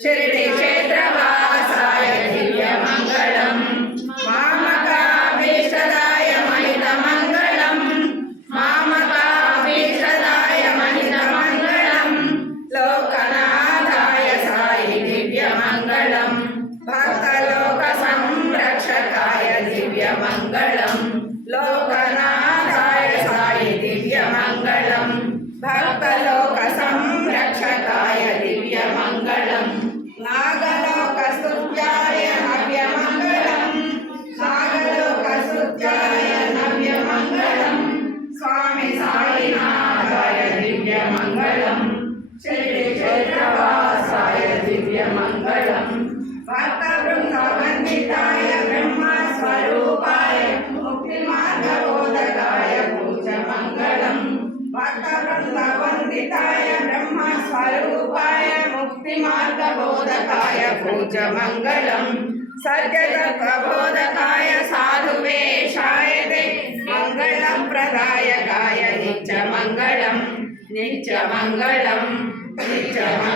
शिरडी क्षेत्रवासाय दिव्यमङ्गलम् मामकाभीष्टदाय महितमङ्गलम् मामकाभीष्टदाय महितमङ्गलम् लोकनाथाय साई दिव्यमङ्गलम् भक्तलोकसंरक्षकाय दिव्यमङ्गलम् लोकनाथाय साई दिव्यमङ्गलम् भक्तलोकसंरक्षकाय दिव्यमङ्गलम् नागलोकस्तुत्याय नव्यमङ्गलम् नागलोकस्तुत्याय नव्यमङ्गलम् स्वामी साईनाथाय दिव्यमङ्गलम् शिरडी क्षेत्रवासाय दिव्यमङ्गलम् भक्तवृन्दवन्दिताय ब्रह्मस्वरूपाय मुक्तिमार्गबोधकाय पूजमङ्गलम् भक्तवृन्दवन्दिताय ब्रह्मस्वरूपाय मुक्तिमार्गबोधकाय पूजमङ्गलम् सत्यतत्त्वबोधकाय साधुवेशाय ते मङ्गलप्रदायकाय नित्यमङ्गलम् नित्यमङ्गलम् नित्यमङ्गलम्।